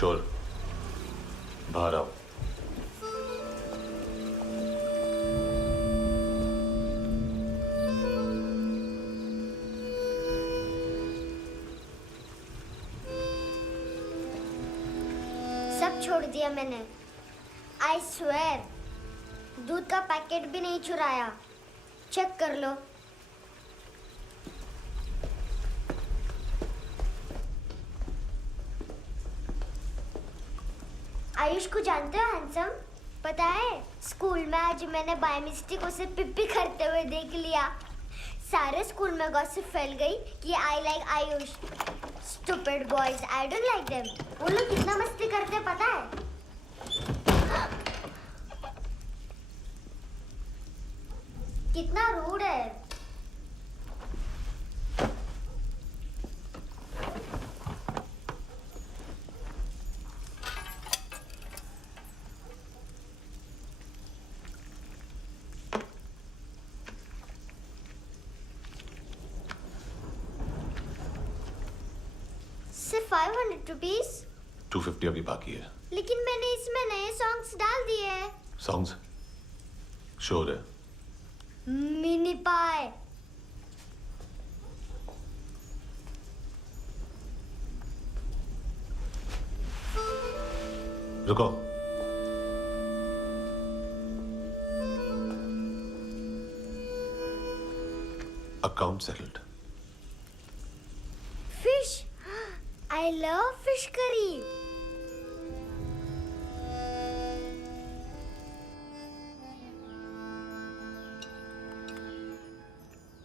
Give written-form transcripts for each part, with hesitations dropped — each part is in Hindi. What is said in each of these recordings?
चोर, बाहर आओ। सब छोड़ दिया मैंने। आई स्वेयर, दूध का पैकेट भी नहीं चुराया। चेक कर लो। आयुष को जानते हो हैंडसम? पता है, स्कूल में आज मैंने बाय मिस्टेक उसे पिप्पी करते हुए देख लिया। सारे स्कूल में गॉसिप फैल गई कि I like Ayush. Stupid boys, I don't like them. वो लोग कितना मस्ती करते हैं पता है? कितना रूड है। सिर्फ 500 रुपीज? 250 अभी बाकी है। लेकिन मैंने इसमें नए सॉन्ग्स डाल दिए हैं। सॉन्ग्स? शोर है। मिनी पाई। रुको। Account settled. Fish, I love fish curry.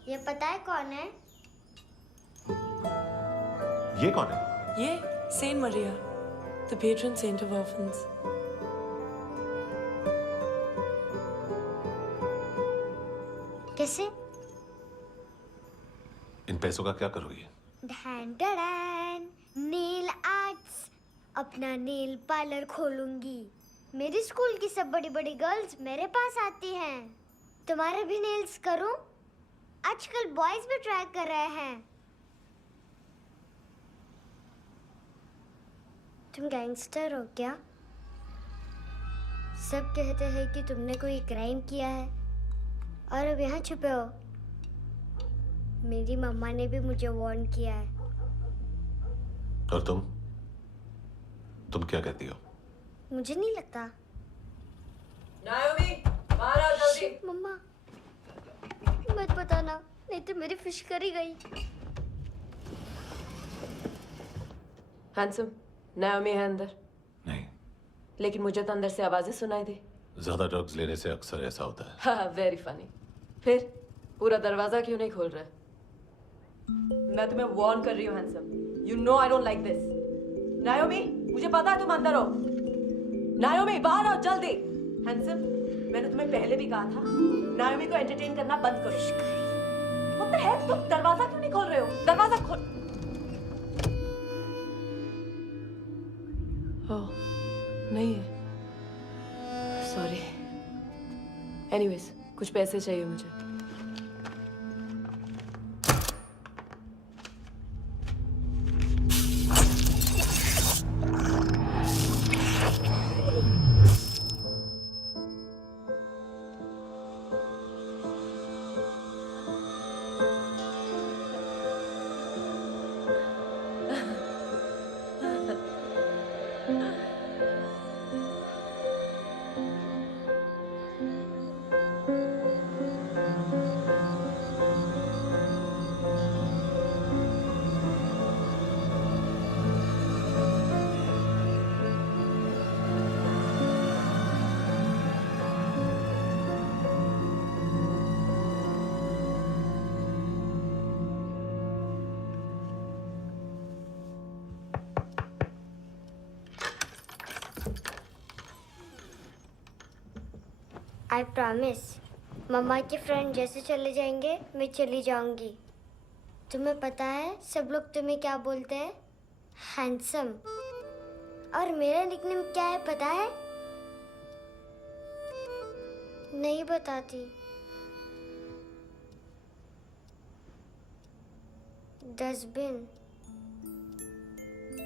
ये पता है कौन है? ये कौन है? ये Saint Maria, the patron saint of orphans. कैसे? इन पैसों का क्या करोगी? ढैन ढैन, नेल आर्ट्स। अपना नेल पार्लर खोलूंगी। मेरी स्कूल की सब बड़ी बड़ी गर्ल्स मेरे पास आती हैं। तुम्हारे भी नेल्स करूं? आजकल बॉयज भी ट्राई कर रहे हैं। तुम गैंगस्टर हो क्या? सब कहते हैं कि तुमने कोई क्राइम किया है और अब यहाँ छुपे हो। मेरी मम्मा ने भी मुझे वार्न किया है। और तुम क्या कहती हो? मुझे नहीं लगता। नायोमी, बाहर आओ जल्दी। शिट, मम्मा मत बताना, नहीं तो मेरी फिश करी गई। हैंडसम, नायोमी है अंदर। नहीं। लेकिन मुझे तो अंदर से आवाजें सुनाई दी। ज्यादा ड्रग्स लेने से अक्सर ऐसा होता है। हाँ, वेरी फनी। फिर पूरा दरवाजा क्यों नहीं खोल रहे? मैं तुम्हें वार्न कर रही हूँ handsome. You know I don't like this. नायोमी, मुझे पता है तुम अंदर हो। नायोमी, बाहर आओ जल्दी। हैंडसम, मैंने तुम्हें पहले भी कहा था नायोमी को एंटरटेन करना बंद करो। What the heck? तुम दरवाजा क्यों नहीं खोल रहे हो? दरवाजा खोल। ओह, नहीं है। सॉरी। एनीवेज, कुछ पैसे चाहिए मुझे। आई प्रॉमिस, मम्मा के फ्रेंड जैसे चले जाएंगे मैं चली जाऊंगी। तुम्हें पता है सब लोग तुम्हें क्या बोलते हैं? हैंडसम। और मेरा निकनेम क्या है पता है? नहीं बताती। डस्टबिन।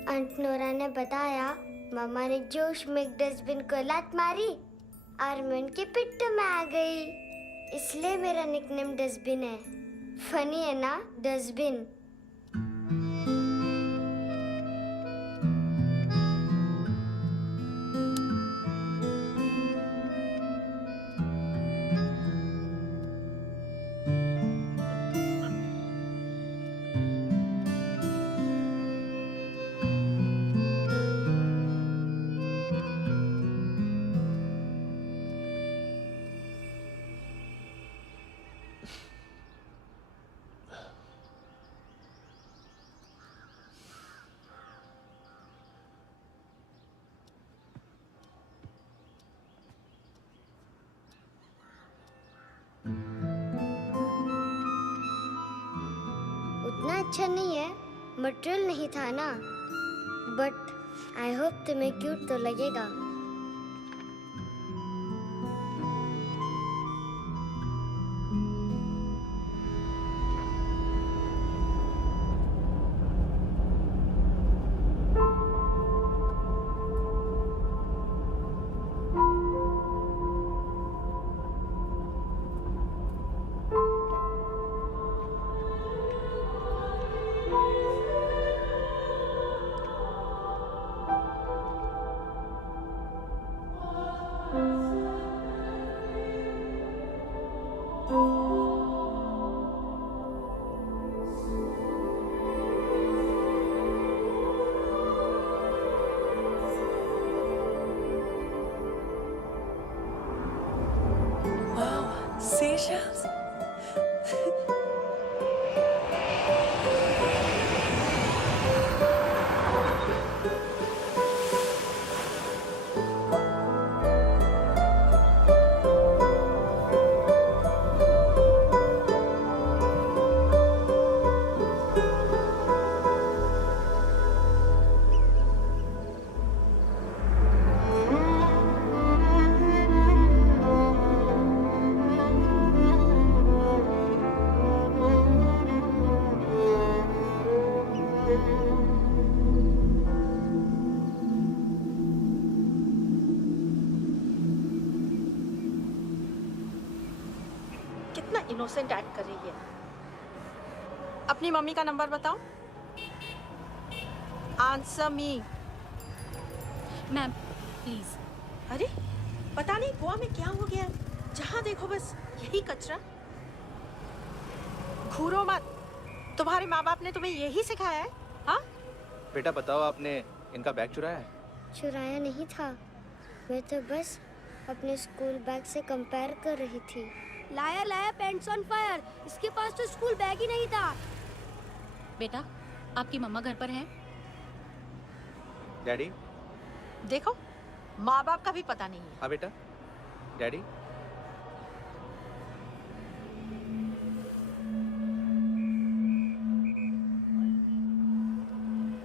आंट नोरा ने बताया मामा ने जोश में एक डस्टबिन को लात मारी और मैं उनके पिट्ठू में आ गई। इसलिए मेरा निकनेम डस्टबिन है। फनी है ना, डस्टबिन। उतना अच्छा नहीं है, मटेरियल नहीं था ना, बट आई होप तुम्हें क्यूट तो लगेगा। Seashells? कितना इनोसेंट एक्ट कर रही है। अपनी मम्मी का नंबर बताओ। Answer me. Ma'am please. अरे पता नहीं गोवा में क्या हो गया, जहाँ देखो बस यही कचरा। घूरो मत, तुम्हारे माँ बाप ने तुम्हें यही सिखाया है? हाँ बेटा बताओ, आपने इनका बैग चुराया है? चुराया नहीं था, मैं तो बस अपने स्कूल बैग से कंपेयर कर रही थी। लाया लाया पैंट्स ऑन फायर, इसके पास तो स्कूल बैग ही नहीं था। बेटा आपकी मम्मा घर पर हैं? डैडी? देखो, माँ बाप का भी पता नहीं है। हाँ बेटा। डैडी?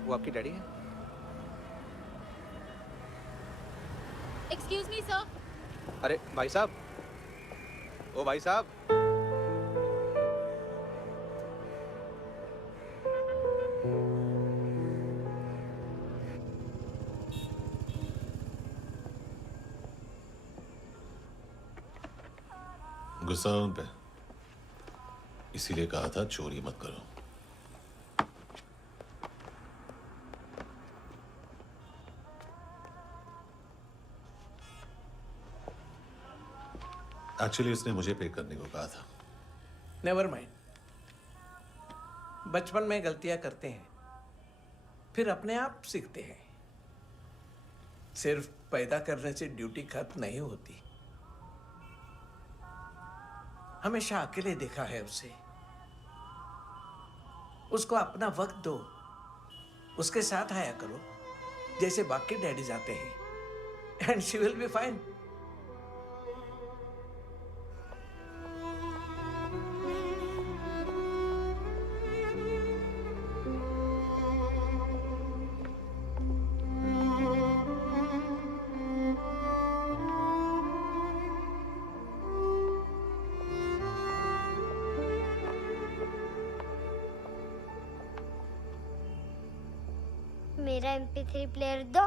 वो आपकी डैडी है? Excuse me sir. अरे भाई साहब, ओ भाई साहब। गुस्सा उन पे, इसीलिए कहा था चोरी मत करो। एक्चुअली उसने मुझे पे करने को कहा था। नेवर माइंड, बचपन में गलतियां करते हैं, फिर अपने आप सीखते हैं। सिर्फ पैदा करने से ड्यूटी खत्म नहीं होती। हमेशा अकेले देखा है उसे। उसको अपना वक्त दो, उसके साथ आया करो जैसे बाकी डैडीज आते हैं, and she will be fine. मेरा MP3 प्लेयर दो।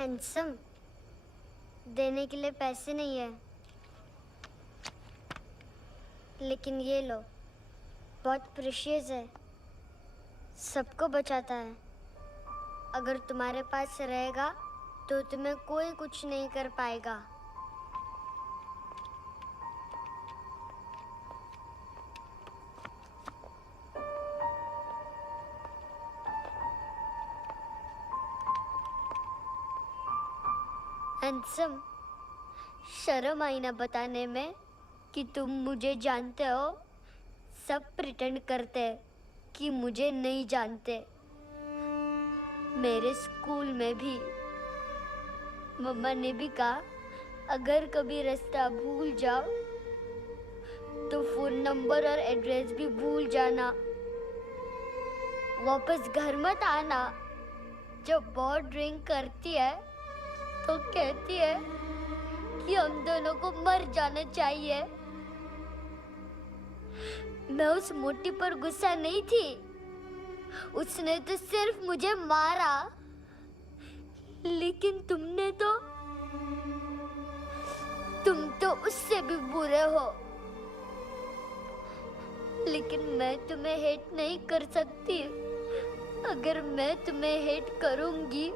हैंडसम, देने के लिए पैसे नहीं है, लेकिन ये लो, बहुत प्रेशियस है, सबको बचाता है। अगर तुम्हारे पास रहेगा तो तुम्हें कोई कुछ नहीं कर पाएगा। हैंडसम, शर्म आई ना बताने में कि तुम मुझे जानते हो। सब प्रिटेंड करते हैं कि मुझे नहीं जानते। मेरे स्कूल में भी मम्मा ने भी कहा, अगर कभी रास्ता भूल जाओ तो फोन नंबर और एड्रेस भी भूल जाना। वापस घर मत आना। जब बहुत ड्रिंक करती है तो कहती है कि हम दोनों को मर जाना चाहिए। मैं उस मोटी पर गुस्सा नहीं थी, उसने तो सिर्फ मुझे मारा। लेकिन तुम तो उससे भी बुरे हो। लेकिन मैं तुम्हें हेट नहीं कर सकती। अगर मैं तुम्हें हेट करूंगी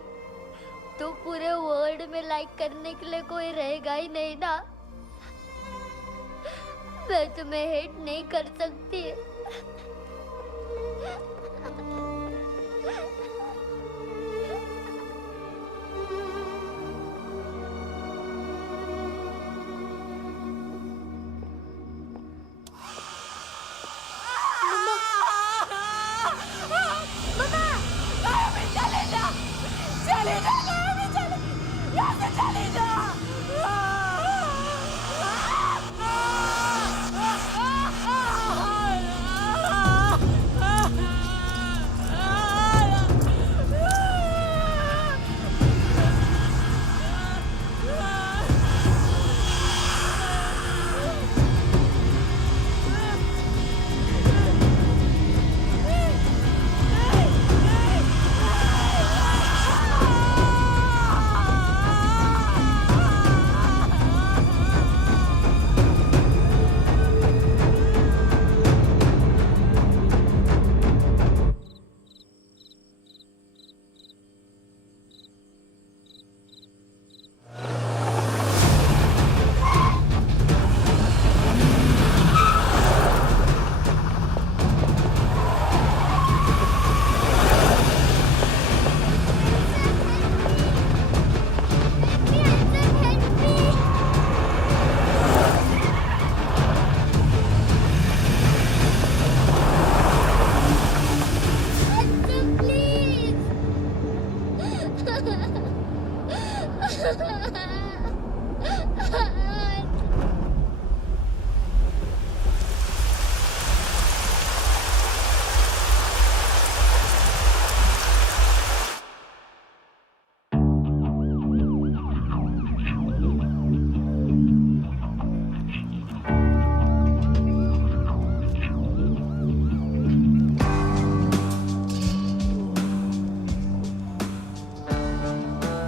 तो पूरे वर्ल्ड में लाइक करने के लिए कोई रहेगा ही नहीं ना। मैं तुम्हें हेट नहीं कर सकती।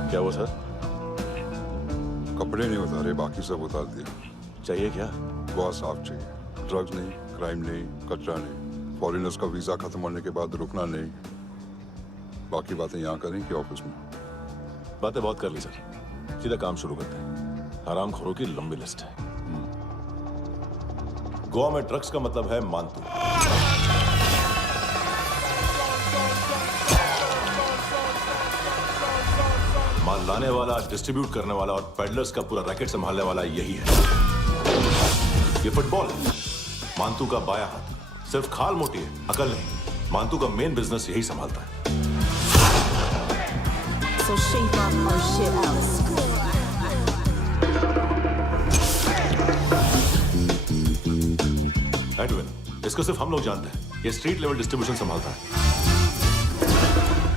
क्या हुआ सर? कपड़े नहीं उतारे, बाकी सब उतार दिया। चाहिए क्या? बहुत साफ चाहिए। ड्रग्स नहीं, क्राइम नहीं, कचरा नहीं। फॉरेनर्स का वीजा खत्म होने के बाद रुकना नहीं। बाकी बातें यहाँ करें कि ऑफिस में? बातें बहुत कर ली सर, सीधा काम शुरू करते हैं। हरामखोरों की लंबी लिस्ट है। गोवा में ड्रग्स का मतलब है मानतू। माल लाने वाला, डिस्ट्रीब्यूट करने वाला और पेडलर्स का पूरा रैकेट संभालने वाला यही है। ये फुटबॉल है, मानतू का बायां हाथ। सिर्फ खाल मोटी है, अकल नहीं। मानतू का मेन बिजनेस यही संभालता है। So shape up our shit out. Edwin, इसको सिर्फ हम लोग जानते हैं। ये स्ट्रीट लेवल डिस्ट्रीब्यूशन संभालता है,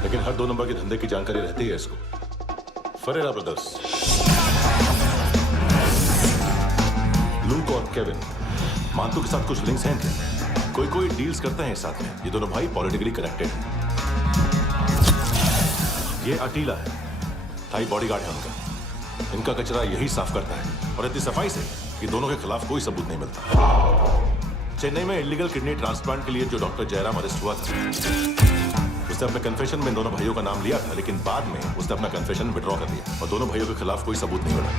लेकिन हर 2 नंबर के धंधे की जानकारी रहती है इसको। फरेरा ब्रदर्स, लूक और केविन, मानतू के साथ कुछ लिंक्स हैं क्या? कोई डील्स करते हैं साथ में। ये दोनों भाई पॉलिटिकली कनेक्टेड हैं। ये अटीला है, थाई बॉडीगार्ड है उनका। इनका कचरा यही साफ करता है और इतनी सफाई से कि दोनों के खिलाफ कोई सबूत नहीं मिलता। चेन्नई में इलीगल किडनी ट्रांसप्लांट के लिए जो डॉक्टर जयराम अरेस्ट हुआ था, उसने अपने कन्फेशन में दोनों भाइयों का नाम लिया था, लेकिन बाद में उसने अपना कन्फेशन विड्रॉ कर दिया और दोनों भाइयों के खिलाफ कोई सबूत नहीं मिला।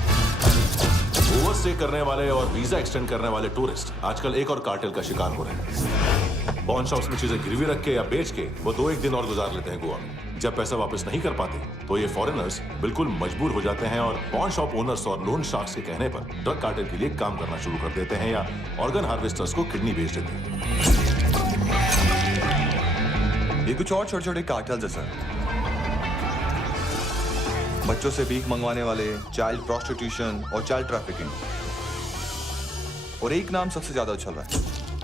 ओवरस्टे करने वाले और वीजा एक्सटेंड करने वाले टूरिस्ट आजकल एक और कार्टेल का शिकार हो रहे हैं। पॉन शॉप्स में चीजें गिरवी रख के या बेच के वो 2-1 दिन और गुजार लेते हैं गोवा में। जब पैसा वापस नहीं कर पाते तो ये फॉरेनर्स बिल्कुल मजबूर हो जाते हैं और पॉन शॉप ओनर्स और लोन शार्क्स के कहने पर ड्रग कार्टेल के लिए काम करना शुरू कर देते हैं या ऑर्गन हार्वेस्टर्स को किडनी बेच देते हैं। ये कुछ और छोटे छोटे कार्टेल्स है सर। बच्चों से भीख मंगवाने वाले, चाइल्ड प्रोस्टिट्यूशन और चाइल्ड ट्रैफिकिंग। और एक नाम सबसे ज्यादा उछल रहा है,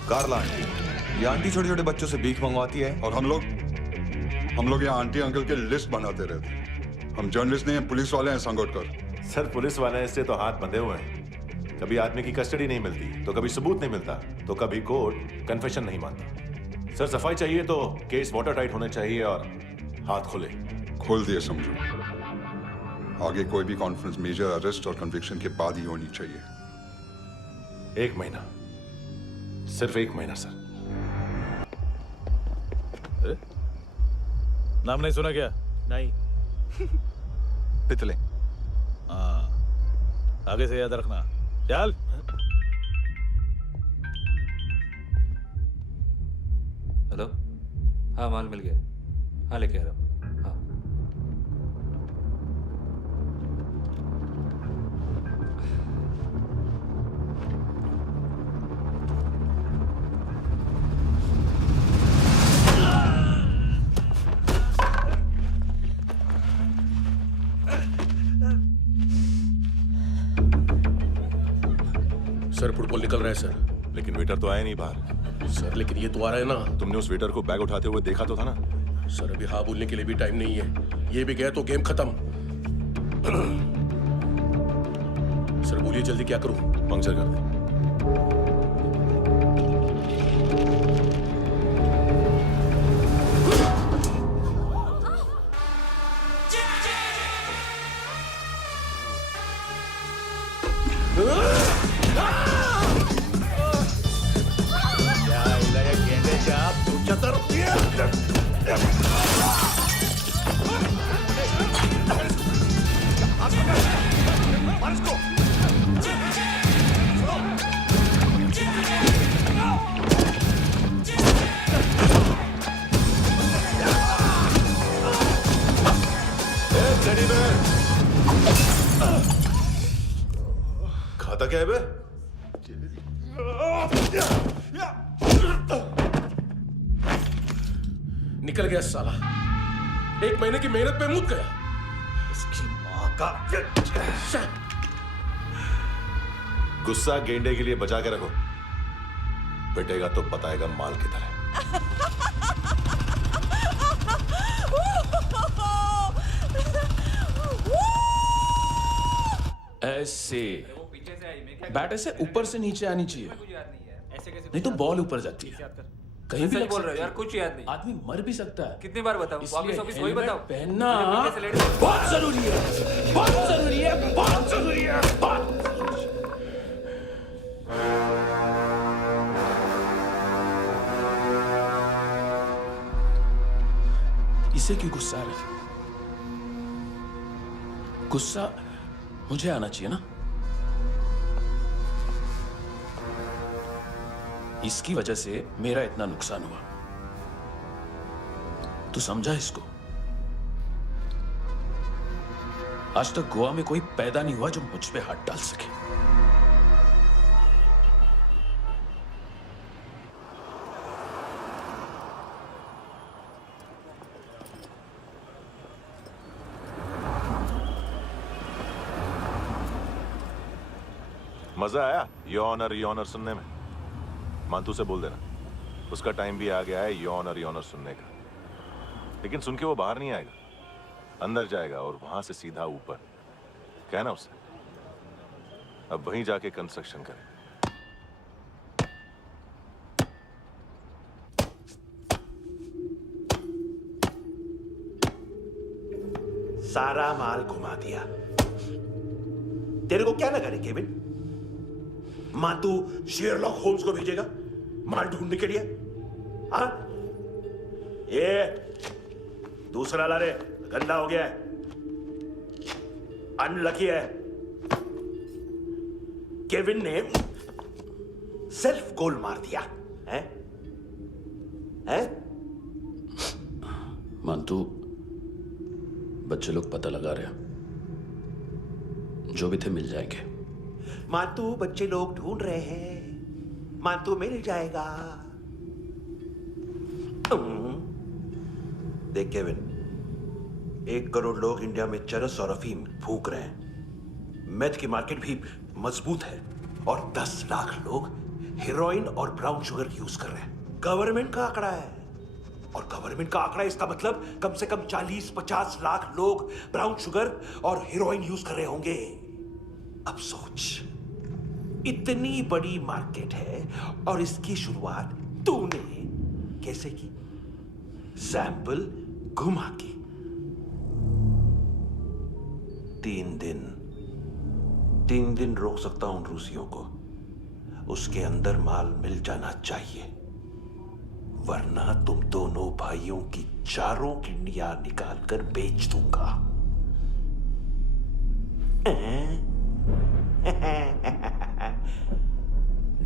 कार्ला आंटी। ये आंटी छोटे छोटे बच्चों से भीख मंगवाती है। और हम लोग यहाँ आंटी अंकल के लिस्ट बनाते रहते हैं। हम जर्नलिस्ट नहीं हैं, पुलिस वाले हैं संगोटकर। सर पुलिस वाले इससे तो हाथ बंधे हुए हैं। कभी आदमी की कस्टडी नहीं मिलती तो कभी सबूत नहीं मिलता तो कभी कोर्ट कन्फेशन नहीं मानता। सर सफाई चाहिए तो केस वाटर टाइट होने चाहिए और हाथ खुले। खोल दिए समझो। आगे कोई भी कॉन्फ्रेंस मेजर अरेस्ट और कन्विक्शन के बाद ही होनी चाहिए। 1 महीना, सिर्फ 1 महीना सर। नाम नहीं सुना क्या? नहीं। पितले। हाँ, आगे से याद रखना। चल। हेलो, हाँ माल मिल गया। हाँ लेके आ रहा हूँ। हाँ सर फुटबॉल निकल रहा है सर। लेकिन वेटर तो आया नहीं बाहर। सर लेकिन ये तो आ रहा है ना। तुमने उस वेटर को बैग उठाते हुए देखा तो था ना? सर अभी हाँ बोलने के लिए भी टाइम नहीं है। ये भी गया तो गेम खत्म। सर बोलिए जल्दी क्या करूं? पंक्चर कर दे। खाता क्या है बे? निकल गया साला। 1 महीने की मेहनत पे मुक गया। इसकी माँ का। गुस्सा गेंडे के लिए बचा के रखो, पिटेगा तो बताएगा माल किधर है। ऐसे बैट ऐसे ऊपर से नीचे आनी चाहिए, नहीं तो बॉल ऊपर जाती है। कहीं भी बोल रहे हो यार, कुछ याद नहीं। आदमी मर भी सकता है। कितनी बार बताऊं? वापस वही बताओ। पहनना बहुत जरूरी है, बहुत जरूरी है, बहुत जरूरी है, बहुत। इसे क्यों गुस्सा आ रहा है? गुस्सा मुझे आना चाहिए ना। इसकी वजह से मेरा इतना नुकसान हुआ। तू समझा इसको? आज तक गोवा में कोई पैदा नहीं हुआ जो मुझ पे हाथ डाल सके। मजा आया योर ऑनर सुनने में? मांतू से बोल देना उसका टाइम भी आ गया है योर ऑनर सुनने का। लेकिन सुन के वो बाहर नहीं आएगा, अंदर जाएगा और वहां से सीधा ऊपर। कहना उसे अब वहीं जाके कंस्ट्रक्शन करे। सारा माल घुमा दिया। तेरे को क्या लगा रे केविन? मां तू शेरलॉक होम्स को भेजेगा माल ढूंढने के लिए? हाँ, ये दूसरा ला रे, गंदा हो गया है, अनलकी है। केविन ने सेल्फ गोल मार दिया है? हैं? मानतू, बच्चे लोग पता लगा रहे हैं, जो भी थे मिल जाएंगे। मानतू, बच्चे लोग ढूंढ रहे हैं, मानतू मिल जाएगा। देख केविन, 1 करोड़ लोग इंडिया में चरस और अफीम फूंक रहे हैं। मेथ की मार्केट भी मजबूत है और 10 लाख लोग हेरोइन और ब्राउन शुगर यूज कर रहे हैं। गवर्नमेंट का आंकड़ा है, और गवर्नमेंट का आंकड़ा, इसका मतलब कम से कम 40-50 लाख लोग ब्राउन शुगर और हेरोइन यूज कर रहे होंगे। अब सोच, इतनी बड़ी मार्केट है और इसकी शुरुआत तूने कैसे की? सैंपल घुमा के। 3 दिन रोक सकता हूं रूसियों को, उसके अंदर माल मिल जाना चाहिए, वरना तुम दोनों भाइयों की चारों किडनियां निकाल कर बेच दूंगा।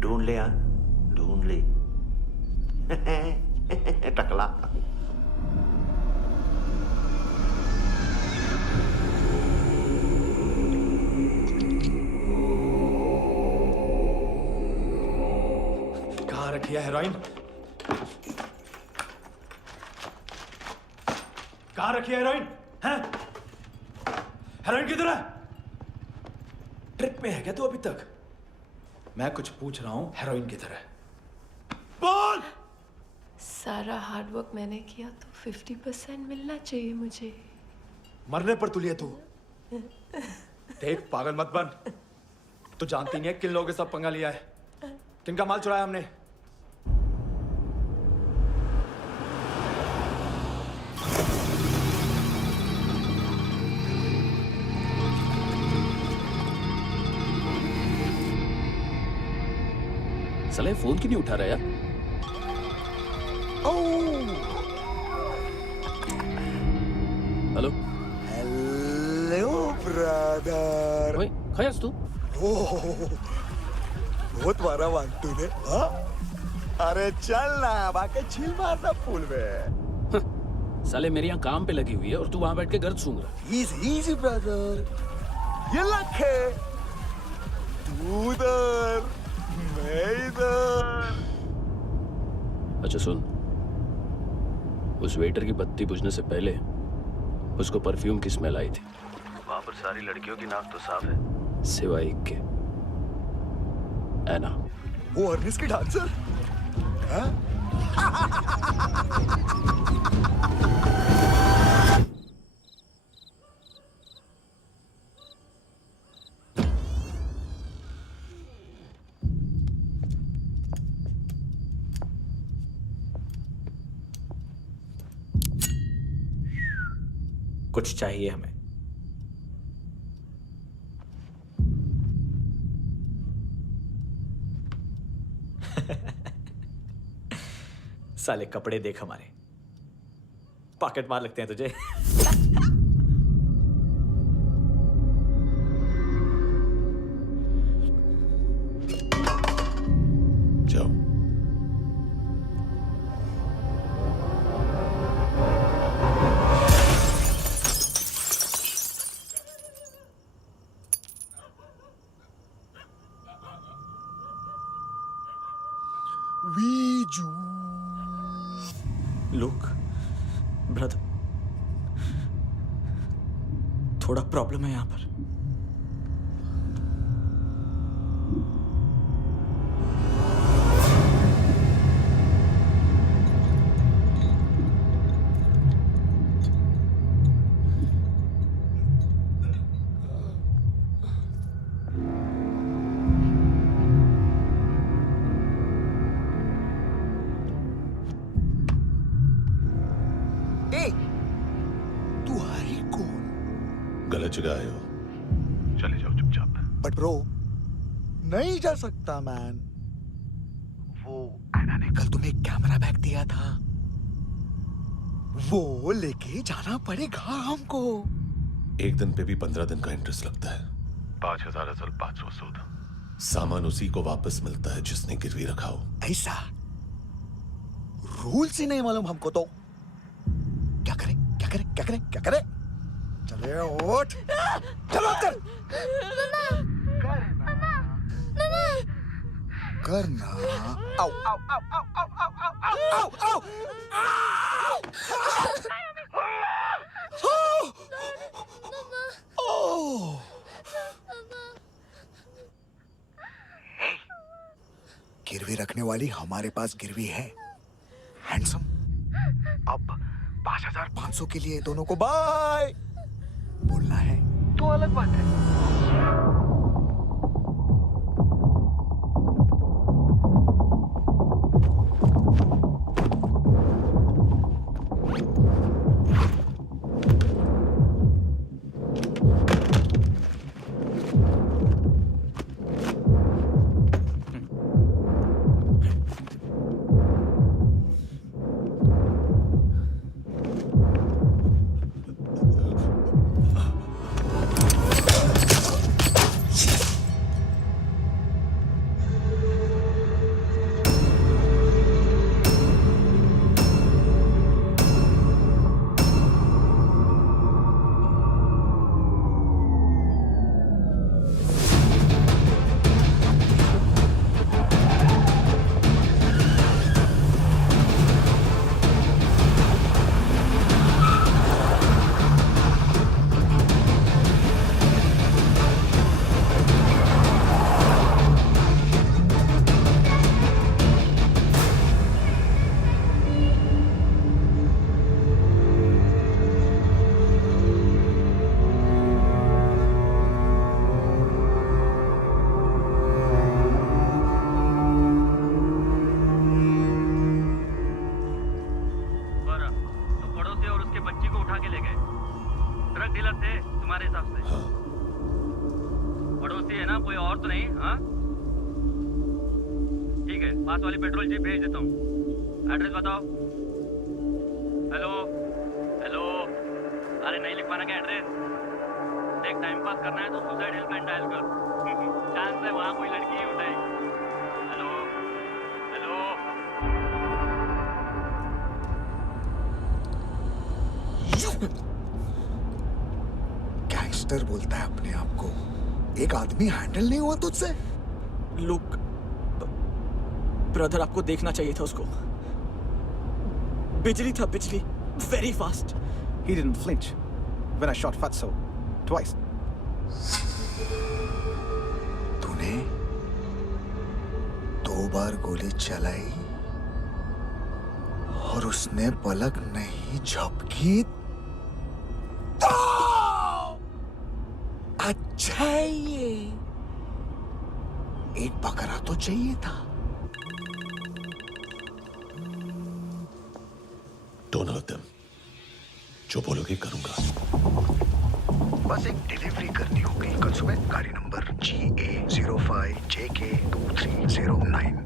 ढूंढ ले, ढूंढ ले टकला। कहाँ रखी है हेरोइन? कहाँ रखी है हेरोइन? हैं? हेरोइन किधर है? ट्रिप में है क्या तू अभी तक? मैं कुछ पूछ रहा हूँ, हेरोइन किधर है? बोल! सारा हार्डवर्क मैंने किया तो 50% मिलना चाहिए मुझे। मरने पर तुलिए तू। देख, पागल मत बन। तू जानती नहीं है किन लोगों के साथ पंगा लिया है, किनका माल चुराया हमने। साले फोन क्यों नहीं उठा रहा यार? Hello hello brother. ओए, खयास तू? बहुत मारा वांटू ने। हाँ? अरे चल ना, बाकी चिल मारना पूल में। साले मेरी यहाँ काम पे लगी हुई है और तू वहां बैठ के गर्द सूंघ रहा। इजी ब्रदर, ये लक है। तू उधर, मैं इधर। अच्छा सुन, उस वेटर की बत्ती बुझने से पहले उसको परफ्यूम की स्मेल आई थी। वहां पर सारी लड़कियों की नाक तो साफ है, सिवाय एक के, एना। वो अर्निस की डांसर? हाँ? कुछ चाहिए हमें। साले कपड़े देख हमारे, पॉकेट मार लगते हैं तुझे। जाओ। लुक ब्रदर, थोड़ा प्रॉब्लम है यहाँ पर। जगह आए हो, चले जाओ चुपचाप। बट ब्रो नहीं जा सकता मैन। वो एना ने कल तुम्हें एक कैमरा बैग दिया था, वो लेके जाना पड़ेगा हमको। एक दिन पे भी 15 दिन का इंटरेस्ट लगता है। 5,000 असल 500 सूद। सामान उसी को वापस मिलता है जिसने गिरवी रखा हो। ऐसा रूल्स ही नहीं मालूम हमको तो। क्या करें क्या करें क्या करें क्या करें? चले उठ, चलो कर करना। आओ आओ आओ आओ आओ आओ आओ आओ आओ आओ। गिरवी रखने वाली हमारे पास गिरवी है। हैंडसम, अब 5,500 के लिए दोनों को बाय बोलना है तो अलग बात है। पास वाली पेट्रोल जीप भेज देता हूँ। एड्रेस बताओ। हेलो हेलो, अरे नहीं लिख पाना क्या एड्रेस? देख टाइम पास करना है तो सुसाइड हेल्पलाइन डायल कर। चांस है वहाँ कोई लड़की ही उठाएगी। Hello hello. गैंगस्टर बोलता है अपने आप को। एक आदमी हैंडल नहीं हुआ तुझसे? लुक ब्रदर, आपको देखना चाहिए था उसको। बिजली था, बिजली, very fast. He didn't flinch when I shot Fatso twice. तूने 2 बार गोली चलाई और उसने पलक नहीं झपकी तो अच्छा है ये। एक बकरा तो चाहिए था। Don't hurt them. जो बोलोगे करूंगा। बस एक डिलीवरी करनी होगी कल सुबह। गाड़ी नंबर GA05JK2309।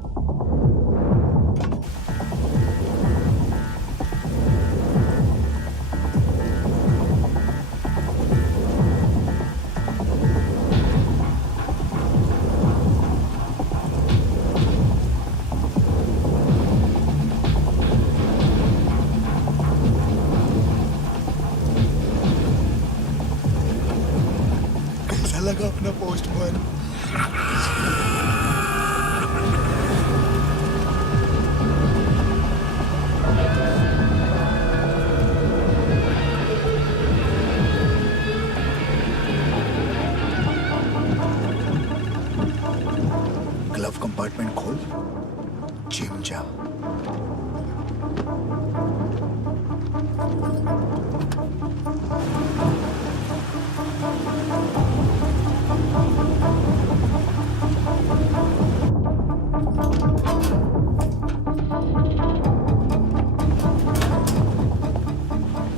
लगा अपना पोस्टमैन। ग्लव कंपार्टमेंट खोल, जिम जा।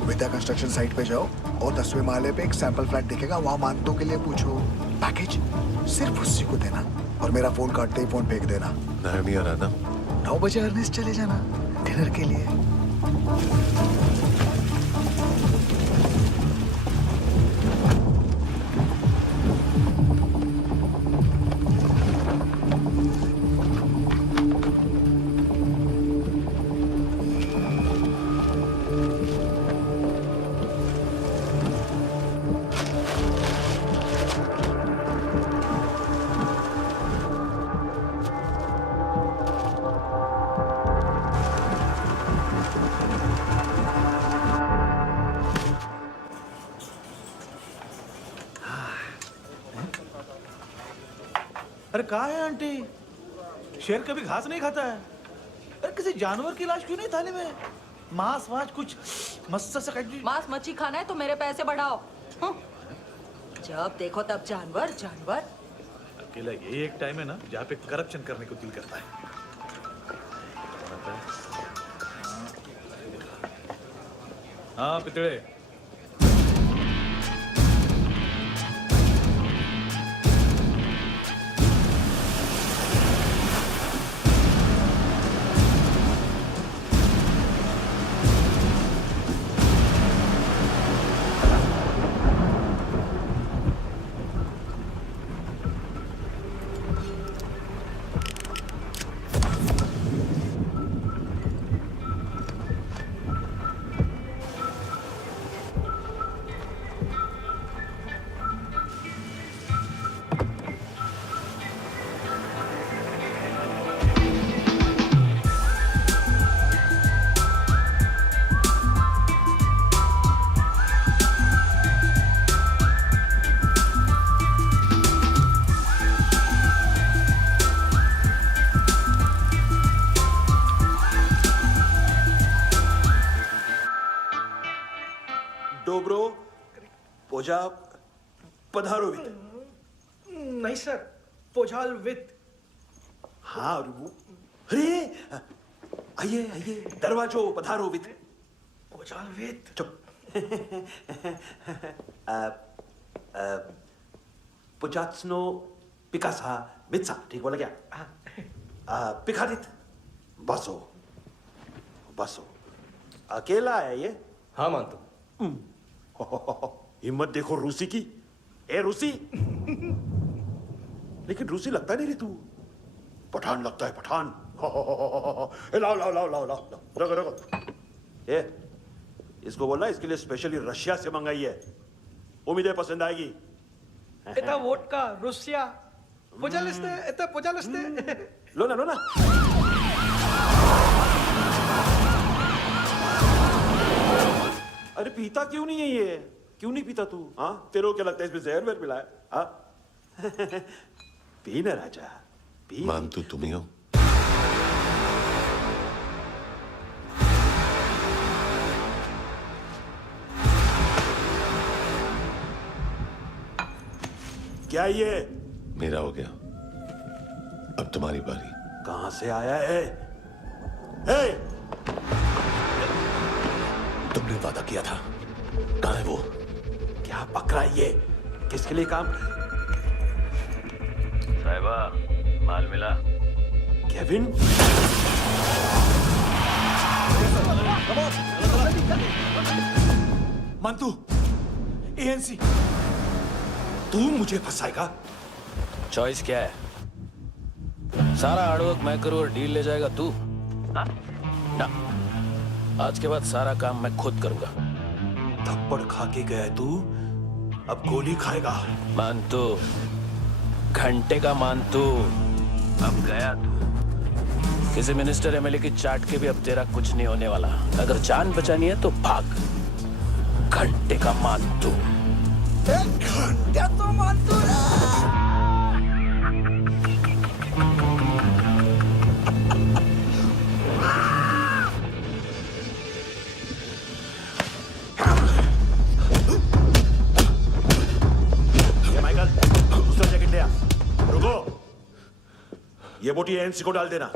विद्या कंस्ट्रक्शन साइट पे जाओ। और 10वें माले पे एक सैंपल फ्लैट दिखेगा, वहां मानतों के लिए पूछो। पैकेज सिर्फ उसी को देना और मेरा फोन काटते ही फोन फेंक देना। नहीं आ रहा ना? 9 बजे अर्नेस्ट चले जाना डिनर के लिए। अरे कहाँ है आंटी? शेर कभी घास नहीं खाता है। अरे किसी जानवर की लाश क्यों नहीं थाली में? मांस वास कुछ मस्त से काट। मांस मच्छी खाना है तो मेरे पैसे बढ़ाओ। जब देखो तब जानवर जानवर। अकेला यही एक टाइम है ना जहाँ पे करप्शन करने को दिल करता है। हाँ पितड़े। डोब्रो पोजा पधारो वित। नहीं सर, पोजाल विथ। हाँ अरे आइए आइए, दरवाजो पधारो वित। पोजाल विथ। चुप। पुजात्सनो पिकासा मित्सा, ठीक बोला क्या? पिखादित बसो बसो। अकेला है ये? हाँ मानतो। हिम्मत देखो रूसी की। ए रूसी। लेकिन रूसी लगता नहीं रे तू, पठान लगता है पठान। लाओ लाओ लाओ लाओ लाओ, रखो रखो। ए इसको बोलना इसके लिए स्पेशली रशिया से मंगाई है, उम्मीद है पसंद आएगी। इतना वोडका रुसिया पोजालिस्ते, इतना पोजालिस्ते। लो ना लो ना। अरे पीता क्यों नहीं है ये? क्यों नहीं पीता तू? हाँ तेरे को क्या लगता है इसमें जहर वहर मिला है? हाँ पी ना राजा पी। मानतू तुम ही हो? क्या ये? मेरा हो गया, अब तुम्हारी बारी। कहां से आया है? हे! तुमने वादा किया था, कहां है वो? क्या पकड़ा ये? किसके लिए काम? साहिबा माल मिला? केविन? मंतू, एएनसी। तू मुझे फंसाएगा? चॉइस क्या है? सारा हार्डवर्क मैं करूं और डील ले जाएगा तू? ना, आज के बाद सारा काम मैं खुद करूंगा। थप्पड़ खा के गया तू, अब गोली खाएगा। मानतू, घंटे का मानतू, अब गया तू। किसी मिनिस्टर एमएलए की चाट के भी अब तेरा कुछ नहीं होने वाला। अगर जान बचानी है तो भाग। घंटे का मानतू। घंटे तो मानतू माइकल, दूसरा जैकेट ले आ। रुको, ये बोटी एएनसी को डाल देना।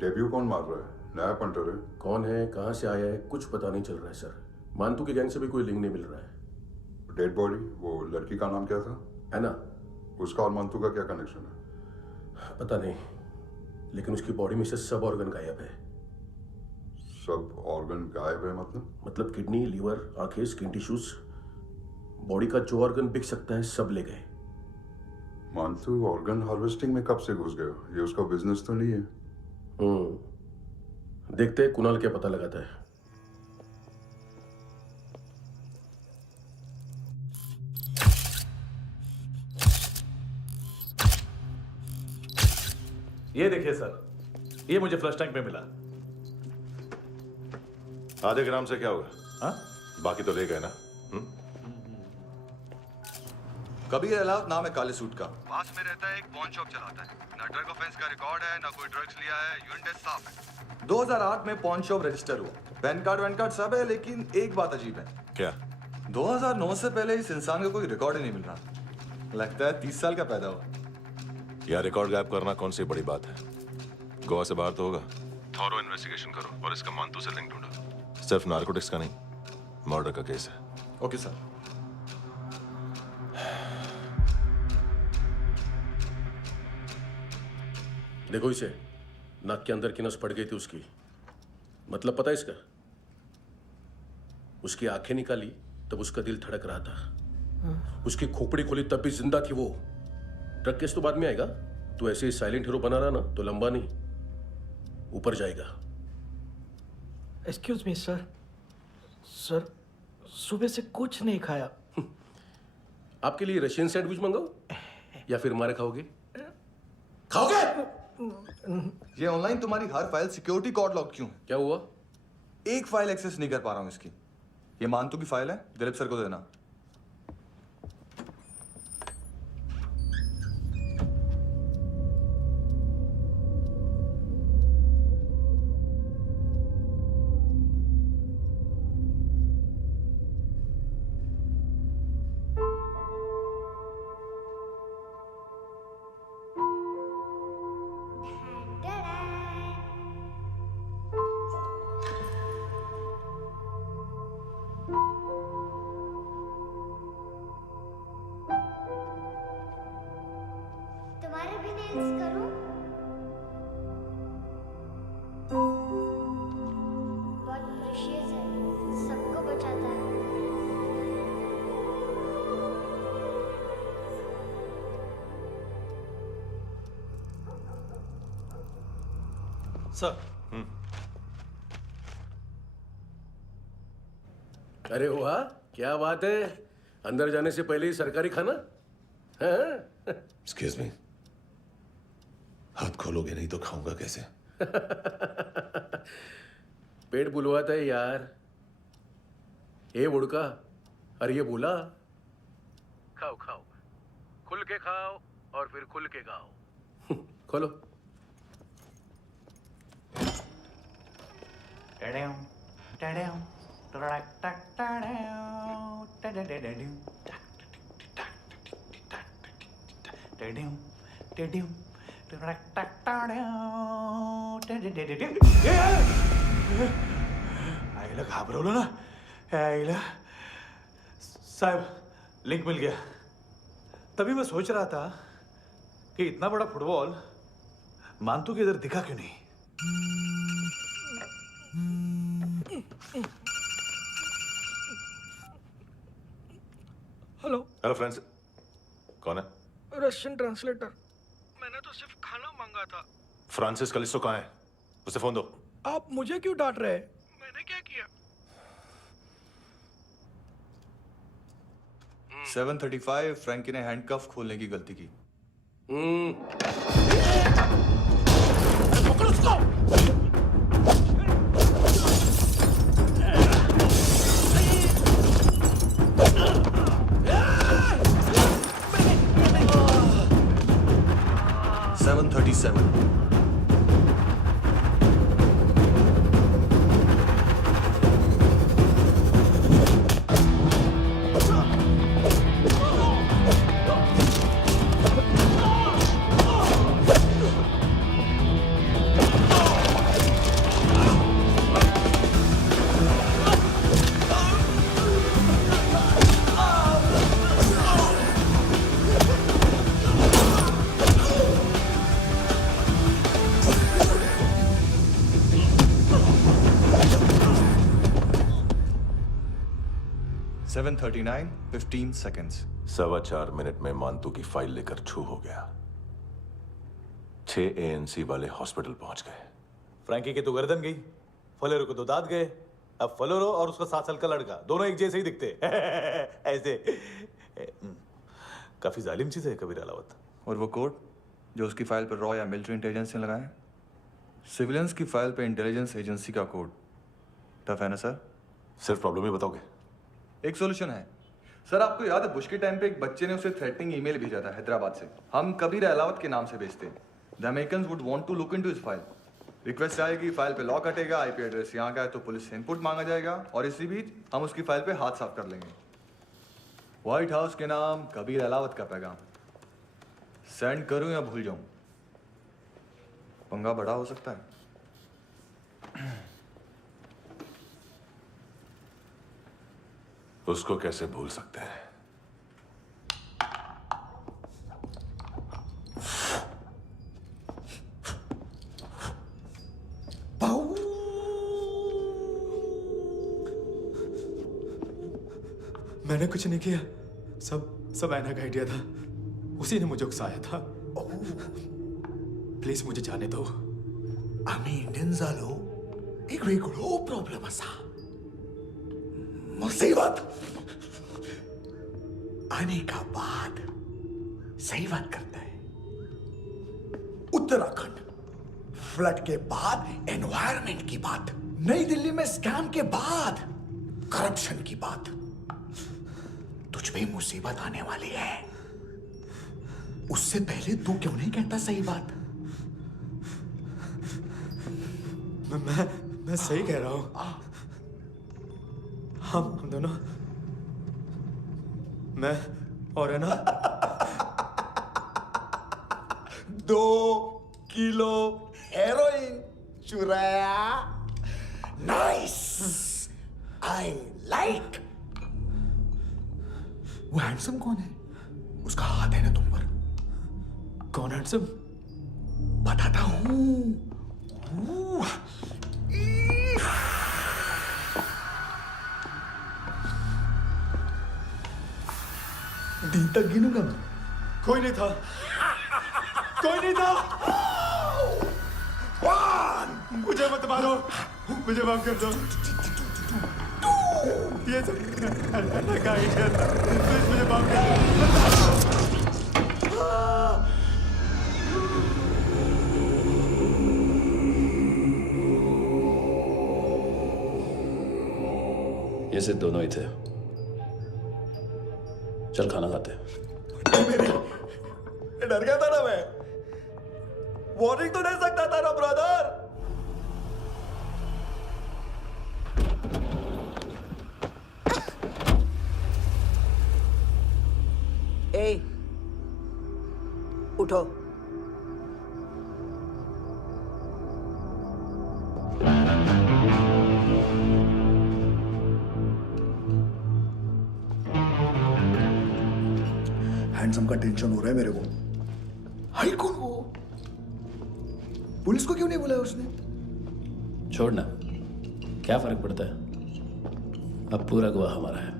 डेब्यू कौन मार रहा है? नया पंटर है। कौन है, कहाँ से आया है, कुछ पता नहीं चल रहा है सर। मानतू के गैंग से भी कोई लिंक नहीं मिल रहा है। डेड बॉडी, वो लड़की का नाम क्या था? एना। उसका और मानतू का क्या कनेक्शन है? पता नहीं, लेकिन उसकी बॉडी में से सब ऑर्गन गायब है। सब ऑर्गन गायब है मतलब किडनी, लीवर, आंखें, स्किन टिश्यूज, बॉडी का जो ऑर्गन बिक सकता है सब ले गए। मानतू ऑर्गन हार्वेस्टिंग में कब से घुस गए? ये उसका बिजनेस तो नहीं है? देखते हैं कुणाल क्या पता लगाता है। ये देखिए सर, ये मुझे फ्लश टैंक में मिला। आधे ग्राम से क्या होगा? हाँ? बाकी तो ले गए ना? कबीर अलाउद्दीन नाम है काले सूट का। पास में रहता है, एक पॉन शॉप चलाता है। ना ड्रग ऑफेंस का रिकॉर्ड है, ना कोई ड्रग्स लिया है। यूरिन टेस्ट साफ है। 2008 में पॉन शॉप रजिस्टर हुआ। पैन कार्ड सब है, लेकिन एक बात अजीब है। क्या? 2009 से पहले इस इंसान का कोई रिकॉर्ड ही नहीं मिल रहा। लगता है 30 साल का पैदा हुआ। यार रिकॉर्ड गायब करना कौन सी बड़ी बात है? गोवा से बाहर तो होगा। थॉरो इन्वेस्टिगेशन करो और इसका मानतू से लिंक ढूंढो। सिर्फ नार्कोटिक्स का नहीं, मर्डर का केस है। Okay sir. देखो इसे, नाक के अंदर की नस पड़ गई थी उसकी। मतलब पता है इसका? उसकी आंखें निकाली तब उसका दिल धड़क रहा था। उसकी खोपड़ी खोली तब भी जिंदा थी वो। ड्रग केस तो बाद में आएगा। तो ऐसे ही साइलेंट हीरो बना रहा ना तो लंबा नहीं, ऊपर जाएगा। Excuse me sir. सर, सुबह से कुछ नहीं खाया। आपके लिए रशियन सैंडविच मंगाओ या फिर हमारे खाओगे? खाओगे? ये ऑनलाइन तुम्हारी हर फाइल सिक्योरिटी कोड लॉक क्यों? क्या हुआ? एक फाइल एक्सेस नहीं कर पा रहा हूं इसकी। ये मानतू की फाइल है, दिलीप सर को देना। तुम्हारे भी नेल्स करूं? बहुत प्रेशियस है, सबको बचाता है। सर। अरे वाह, क्या बात है। अंदर जाने से पहले ही सरकारी खाना। एक्सक्यूज मी, हाथ खोलोगे नहीं तो खाऊंगा कैसे? पेट बुलवाता है यार। ये बुड़का, अरे ये बोला। खाओ खाओ, खुल के खाओ और फिर खुल के खाओ। खोलो। आईला घाबरवलं ना। आईला साहब, लिंक मिल गया। तभी मैं सोच रहा था कि इतना बड़ा फुटबॉल मानतू के इधर दिखा क्यों नहीं। हेलो। हेलो फ्रेंड्स, कौन है? Russian translator. मैंने तो सिर्फ खाना मांगा था। फ्रांसिस कलिस्टो कहाँ है? उसे फोन दो। आप मुझे क्यों डांट रहे हैं? मैंने क्या किया? 735 फ्रैंकी ने हैंडकफ खोलने की गलती की। पकड़ो उसको। 737। 7:39, 15 seconds. 4.25 मिनट में मानतू की फाइल लेकर छू हो गया। 6 ANC वाले हॉस्पिटल पहुंच गए। फ्रैंकी की तो गर्दन गई, फलेरो को तो दांत गए। अब फलेरो और उसका 7 साल का लड़का दोनों एक जैसे ही दिखते ऐसे। काफी जालिम चीज है कबीर अलावत। और वो कोड जो उसकी फाइल पर रॉ या मिलिट्री इंटेलिजेंस ने लगाया, सिविलियंस की फाइल पे इंटेलिजेंस एजेंसी का कोड। टफ है ना सर? सिर्फ प्रॉब्लम ही बताओगे? एक सॉल्यूशन है सर। आपको याद है बुश के टाइम पे एक बच्चे ने उसे थ्रेटनिंग ईमेल भेजा था हैदराबाद से। हम कबीर अलावत के नाम से भेजते हैं। The Americans would want to look into his file. Request आएगी, फाइल पे लॉक हटेगा, आईपी एड्रेस यहाँ का है तो पुलिस से इनपुट मांगा जाएगा और इसी बीच हम उसकी फाइल पे हाथ साफ कर लेंगे। व्हाइट हाउस के नाम कबीर अलावत का पैगाम। सेंड करूं या भूल जाऊं? पंगा बड़ा हो सकता है। उसको कैसे भूल सकते हैं? मैंने कुछ नहीं किया, सब ऐना का आइडिया था। उसी ने मुझे उकसाया था। प्लीज मुझे जाने दो। आम्ही इंडियन झालो एक वेगळो प्रॉब्लेम असा, मुसीबत आने का बाद। सही बात करता है। उत्तराखंड फ्लड के बाद एनवायरनमेंट की बात, नई दिल्ली में स्कैम के बाद करप्शन की बात। तुझ पे मुसीबत आने वाली है, उससे पहले तू क्यों नहीं कहता सही बात? मैं सही कह रहा हूं। हम दोनों, मैं और है ना 2 किलो हेरोइन चुराया। Nice, I like. वो हैंडसम कौन है? उसका हाथ है ना तुम पर? कौन हैंडसम? बताता हूं। दिन तक गिनूंगा मैं। कोई नहीं था, कोई नहीं था। मुझे मत मारो, मुझे माफ कर दो। ये सब ऐना का आइडिया था। प्लीज मुझे माफ कर दो। ये सिर्फ दोनों ही थे। चल खाना खाते। डर गया था ना मैं। वार्निंग तो दे सकता था ना ब्रदर। ए, उठो। हैंडसम का टेंशन हो रहा है मेरे को। हाई कौन वो? पुलिस को क्यों नहीं बुलाया उसने? छोड़ना, क्या फर्क पड़ता है? अब पूरा गवाह हमारा है।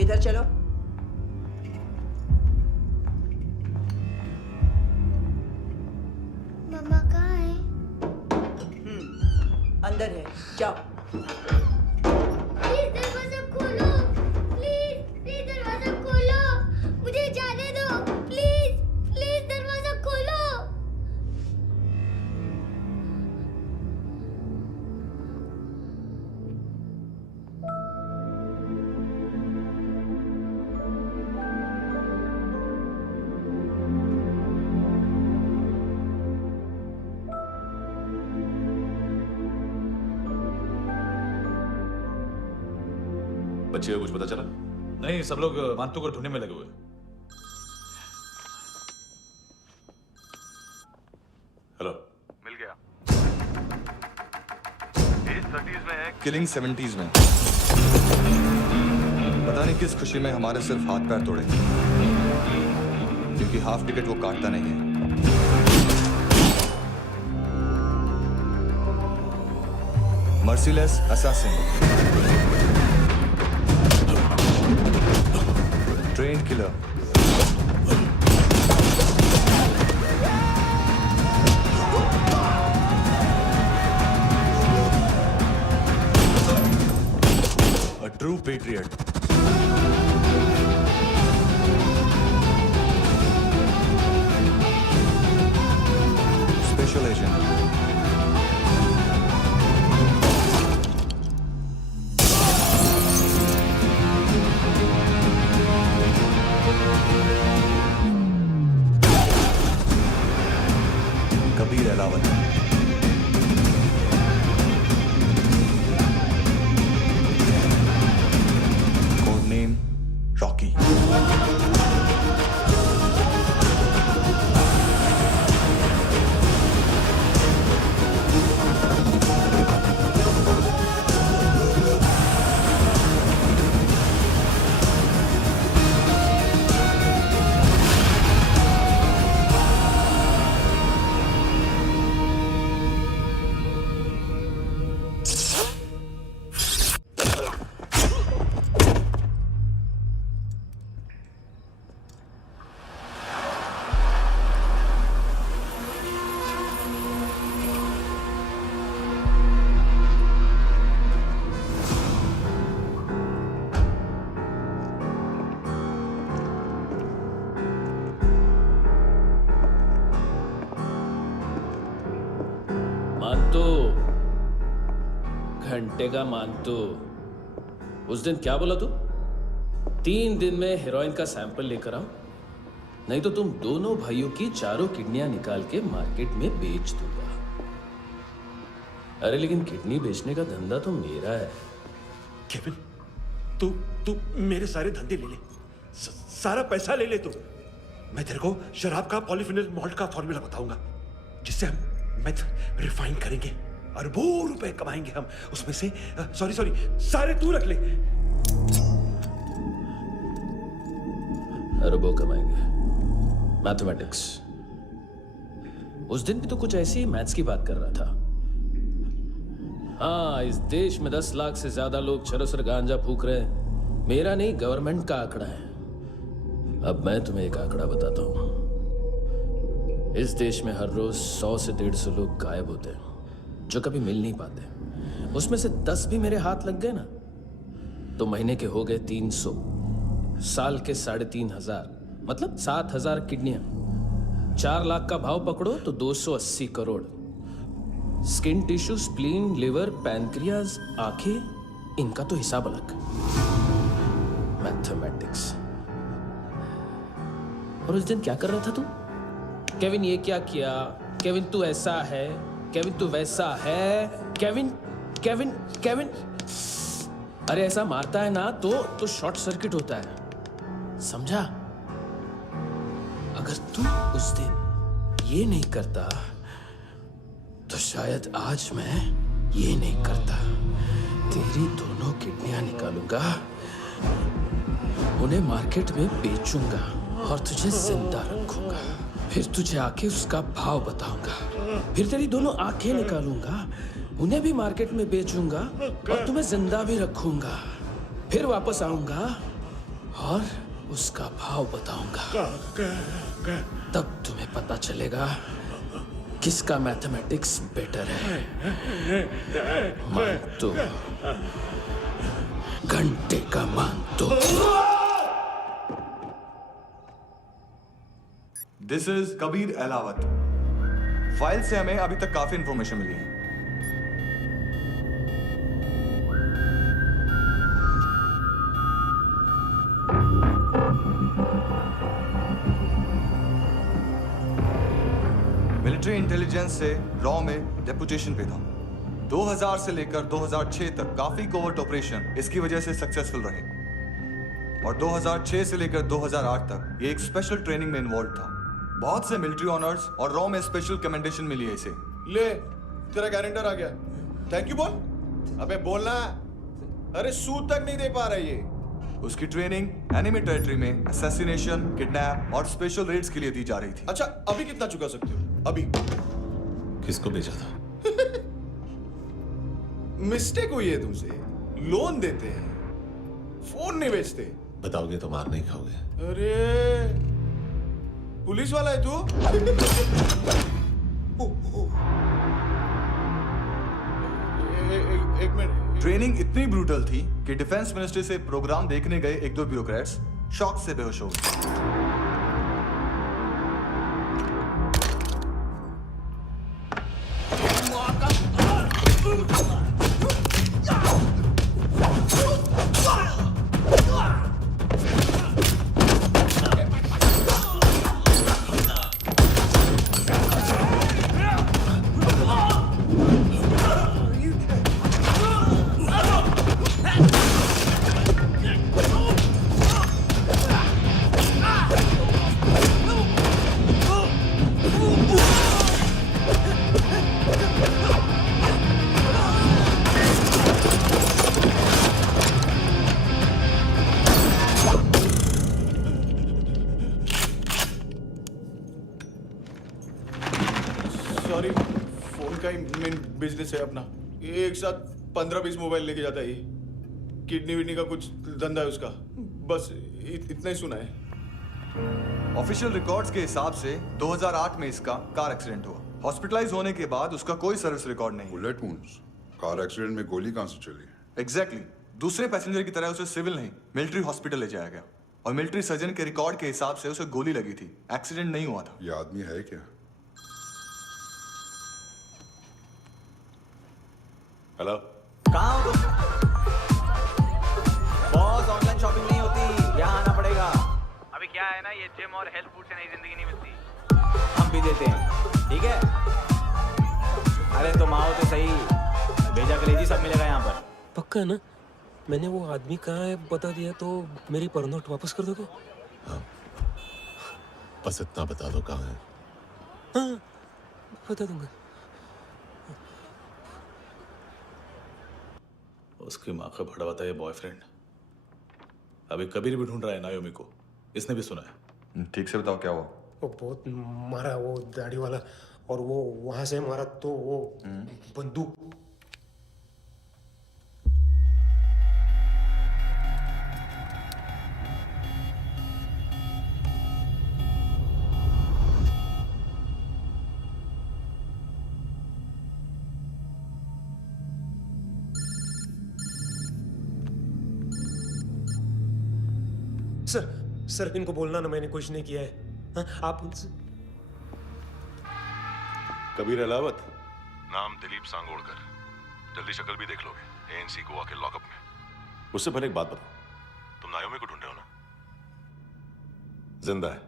इधर चलो। मम्मा कहाँ है? अंदर है, जाओ। प्लीज दरवाजा खोलो, प्लीज दरवाजा खोलो, मुझे जाने दो, प्लीज दरवाजा खोलो। बच्चे को कुछ पता चला? नहीं, सब लोग मानतू को ढूंढने में लगे हुए। हेलो, मिल गया। एज 30s में है, किलिंग 70s में। पता नहीं किस खुशी में हमारे सिर्फ हाथ पैर तोड़े, क्योंकि हाफ टिकट वो काटता नहीं है। Merciless assassin, train killer, a true patriot. Special agent. Kabir Ahlawat. Code name Rocky. मानतो, घंटे का मानतो। उस दिन क्या बोला तू? 3 दिन में हेरोइन का सैंपल लेकर आओ, नहीं तो तुम दोनों भाइयों की चारों किडनियां निकाल के मार्केट में बेच दूंगा। अरे लेकिन किडनी बेचने का धंधा तो मेरा है। केविन, तू मेरे सारे धंधे ले ले, सारा पैसा ले ले तू। मैं तेरे को शराब का पॉलीफिनल मॉल्ट का फॉर्मूला बताऊंगा, जिससे हम मेथ रिफाइन करेंगे, अरबों रुपए कमाएंगे हम उसमें से। सॉरी सारे तू रख ले। अरबों कमाएंगे, मैथमेटिक्स। उस दिन भी तो कुछ ऐसी मैथ्स की बात कर रहा था। हाँ, इस देश में 10 लाख से ज्यादा लोग चरस और गांजा फूक रहे हैं। मेरा नहीं, गवर्नमेंट का आंकड़ा है। अब मैं तुम्हें एक आंकड़ा बताता हूं। इस देश में हर रोज 100 से 150 लोग गायब होते हैं, जो कभी मिल नहीं पाते। उसमें से 10 भी मेरे हाथ लग गए ना, तो महीने के हो गए 300, साल के 3500, मतलब 7000 किडनियां। 4 लाख का भाव पकड़ो तो 280 crore. Skin tissue, spleen, liver, pancreas, आंखें, इनका तो हिसाब अलग। मैथमेटिक्स। और उस दिन क्या कर रहा था तू? केविन ये क्या किया, केविन तू ऐसा है, केविन तू वैसा है, केविन। अरे ऐसा मारता है ना तो शॉर्ट सर्किट होता है, समझा? अगर तू उस दिन ये नहीं करता तो शायद आज मैं ये नहीं करता। तेरी दोनों किडनियां निकालूंगा, उन्हें मार्केट में बेचूंगा और तुझे जिंदा रखूंगा। फिर तुझे आके उसका भाव बताऊंगा। फिर तेरी दोनों आंखें निकालूंगा, उन्हें भी मार्केट में बेचूंगा और तुम्हें जिंदा भी रखूंगा। फिर वापस आऊंगा और उसका भाव बताऊंगा। तब तुम्हें पता चलेगा किसका मैथमेटिक्स बेटर है। मानतो, घंटे का मानतो। This is Kabir Ahlawat. File से हमें अभी तक काफी इंफॉर्मेशन मिली है। मिलिट्री इंटेलिजेंस से रॉ में डेपुटेशन पे था। 2000 से लेकर 2006 तक काफी कोवर्ट ऑपरेशन इसकी वजह से सक्सेसफुल रहे, और 2006 से लेकर 2008 तक ये एक स्पेशल ट्रेनिंग में इन्वॉल्व था। बहुत से मिलिट्री ऑनर्स और रॉ में स्पेशल कमेंडेशन मिली है इसे। ले, तेरा गारंटर आ गया। थैंक यू बोल। अबे बोलना। अरे सूद तक नहीं दे पा रहा ये। उसकी ट्रेनिंग एनिमी टेरिटरी में असैसिनेशन, किडनैप और स्पेशल रेड्स के लिए दी जा रही थी। अच्छा अभी कितना चुका सकते हो? अभी किसको भेजा था? मिस्टेक हुई है तुमसे। लोन देते हैं, फोन नहीं बेचते। बताओगे तो मार नहीं खाओगे। अरे पुलिस वाला है तू? एक मिनट। ट्रेनिंग इतनी ब्रूटल थी कि डिफेंस मिनिस्ट्री से प्रोग्राम देखने गए एक दो ब्यूरोक्रेट्स शॉक से बेहोश हो गए। सॉरी, फोन का ही मेन बिजनेस है अपना। एक साथ 15-20 मोबाइल लेके जाता है ये। किडनी विडनी का कुछ धंधा है उसका। बस इतना ही सुना है। ऑफिशियल रिकॉर्ड्स के हिसाब से 2008 में इसका कार एक्सीडेंट हुआ। हॉस्पिटलाइज होने के बाद उसका कोई सर्विस रिकॉर्ड नहीं। Bullet wounds. कार एक्सीडेंट में गोली कहां से चली? एग्जैक्टली। दूसरे पैसेंजर की तरह उसे सिविल नहीं, मिलिट्री हॉस्पिटल ले जाया गया और मिलिट्री सर्जन के रिकॉर्ड के हिसाब से उसे गोली लगी थी। एक्सीडेंट नहीं हुआ था। ये आदमी है क्या? हेलो, कहाँ हो तुम? बॉस, ऑनलाइन शॉपिंग नहीं होती, यहाँ आना पड़ेगा। अभी क्या है ना, ये जिम और हेल्थ फूड से नई जिंदगी नहीं मिलती। हम भी देते हैं, ठीक है? अरे तुम आओ तो सही, भेजा कलेजी सब मिलेगा यहाँ पर। पक्का ना? मैंने वो आदमी कहाँ है बता दिया तो मेरी पर नोट वापस कर दोगे? हाँ, बस इतना बता दो कहाँ है। हाँ, बता दूंगा। उसकी माँ का भड़ा हुआ ये बॉयफ्रेंड अभी कबीर भी ढूंढ रहा है नायोमी को। इसने भी सुना है। ठीक से बताओ क्या हुआ? वो बहुत मारा, वो दाढ़ी वाला, और वो वहां से मारा तो वो बंदूक। सर इनको बोलना ना मैंने कुछ नहीं किया है। हाँ, आप उनसे। कबीर अलावत। नाम दिलीप सांगोड़कर। जल्दी शक्ल भी देख लोगे एएनसी गोवा के लॉकअप में। उससे पहले एक बात बताओ, तुम नायोमी को ढूंढ रहे हो ना? जिंदा है।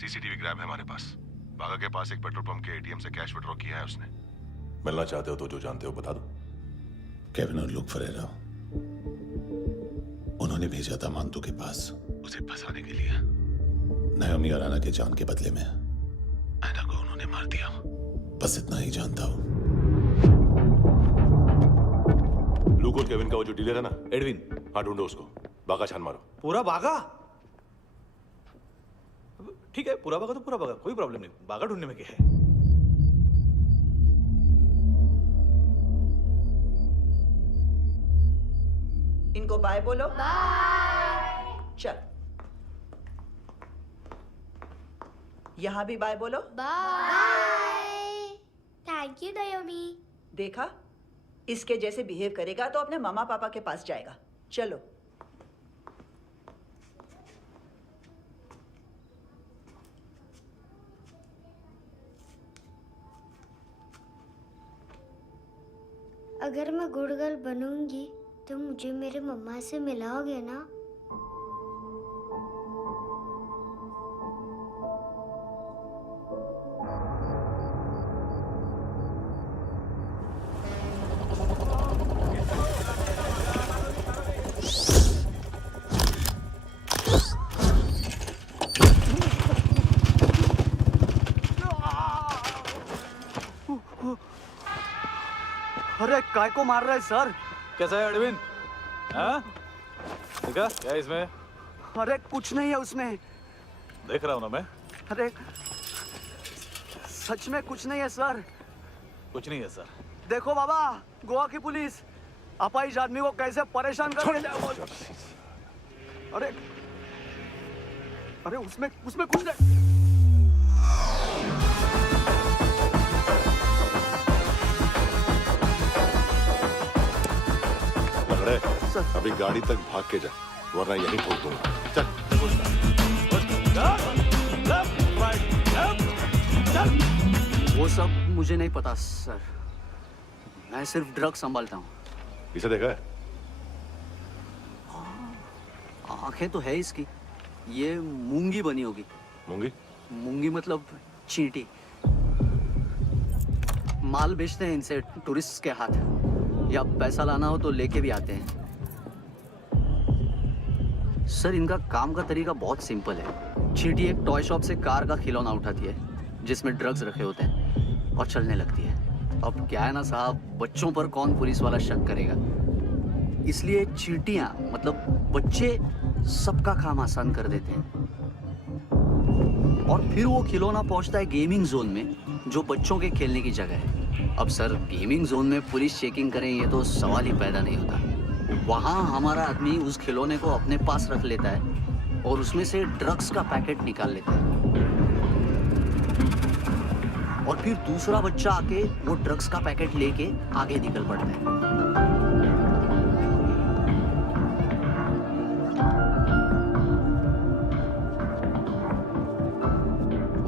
सीसीटीवी ग्रैब है हमारे पास। बागा के पास एक पेट्रोल पंप के एटीएम से कैश विड्रॉ किया है उसने। मिलना चाहते हो तो जो जानते हो बता दो। केविन और लुक फरेरा, उन्होंने भेजा था मांतू के पास उसे फंसाने के लिए। नायोमी और आना के जान के बदले में आना को उन्होंने मार दिया। बस इतना ही जानता हूं। लुक और केविन का वो जो डीलर है ना, एडविन, हाँ ढूंढो उसको। बागा छान मारो। पूरा बागा? ठीक है, पूरा बागा तो पूरा बागा, कोई प्रॉब्लम नहीं। बागा ढूंढने में क्या है? इनको बाय बोलो। बाय। चल, यहाँ भी बाय बोलो। बाय। Thank you नायोमी। देखा, इसके जैसे बिहेव करेगा तो अपने मामा पापा के पास जाएगा। चलो। अगर मैं गुड गर्ल बनूंगी तो मुझे मेरे मम्मा से मिलाओगे ना? अरे काय को मार रहा है सर? कैसा है अरविंद? हाँ? देखा क्या है इसमें? अरे कुछ नहीं है उसमें। देख रहा हूँ ना मैं। अरे सच में कुछ नहीं है सर। कुछ नहीं है सर। देखो बाबा, गोवा की पुलिस अपाहिज आदमी को कैसे परेशान कर रही है। अरे अरे उसमें कुछ नहीं। लंगड़े, अभी गाड़ी तक भाग के जा, वरना यहीं ठोक दूंगा। चल। वो सब मुझे नहीं पता सर। मैं सिर्फ ड्रग संभालता हूँ। इसे देखा है? आंखें तो है इसकी। ये मूंगी बनी होगी। मूंगी? मूंगी मतलब चींटी। माल बेचते हैं इनसे टूरिस्ट के हाथ, या पैसा लाना हो तो लेके भी आते हैं। सर इनका काम का तरीका बहुत सिंपल है। चींटी एक टॉय शॉप से कार का खिलौना उठाती है जिसमें ड्रग्स रखे होते हैं और चलने लगती है। अब क्या है ना साहब, बच्चों पर कौन पुलिस वाला शक करेगा, इसलिए चींटियां मतलब बच्चे सबका काम आसान कर देते हैं। और फिर वो खिलौना पहुंचता है गेमिंग जोन में, जो बच्चों के खेलने की जगह है। अब सर गेमिंग जोन में पुलिस चेकिंग करें ये तो सवाल ही पैदा नहीं होता। वहाँ हमारा आदमी उस खिलौने को अपने पास रख लेता है और उसमें से ड्रग्स का पैकेट निकाल लेता है, और फिर दूसरा बच्चा आके वो ड्रग्स का पैकेट लेके आगे निकल पड़ता है।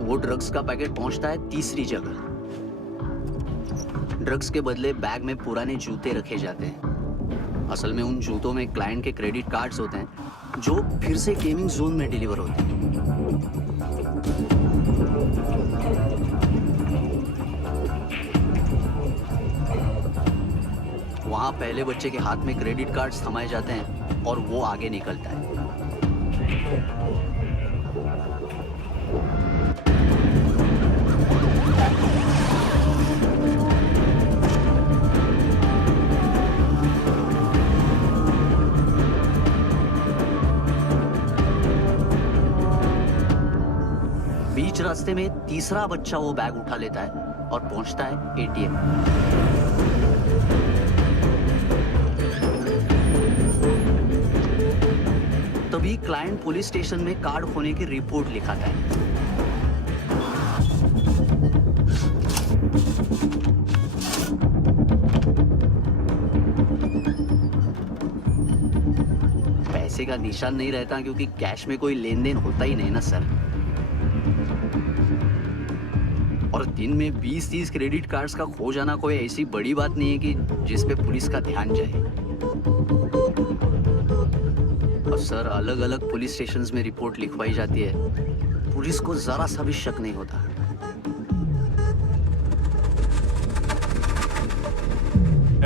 वो ड्रग्स का पैकेट पहुंचता है तीसरी जगह। ड्रग्स के बदले बैग में पुराने जूते रखे जाते हैं। असल में उन जूतों में क्लाइंट के क्रेडिट कार्ड्स होते हैं जो फिर से गेमिंग जोन में डिलीवर होते हैं। वहां पहले बच्चे के हाथ में क्रेडिट कार्ड्स थमाए जाते हैं और वो आगे निकलता है। बीच रास्ते में तीसरा बच्चा वो बैग उठा लेता है और पहुंचता है एटीएम। तभी क्लाइंट पुलिस स्टेशन में कार्ड खोने की रिपोर्ट लिखाता है। पैसे का निशान नहीं रहता क्योंकि कैश में कोई लेन देन होता ही नहीं ना सर। और दिन में 20-30 क्रेडिट कार्ड्स का खो जाना कोई ऐसी बड़ी बात नहीं है कि जिस पे पुलिस का ध्यान जाए। और सर अलग अलग पुलिस स्टेशंस में रिपोर्ट लिखवाई जाती है, पुलिस को जरा सा भी शक नहीं होता।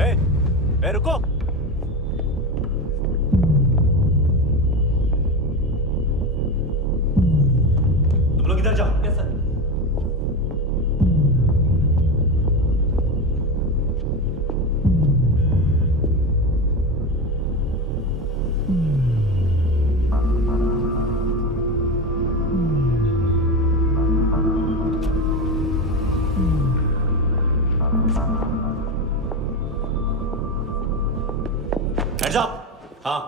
ए, रुको। तुम लोग इधर जाओ। Yes sir. Hands up! हाँ।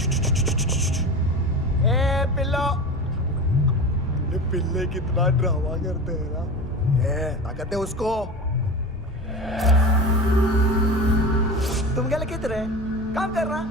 ए पिल्लो, ये पिल्ले कितना ड्रामा करते हैं ना। ए ताकत दे उसको। तुम क्या लिखित रहे? काम कर रहा।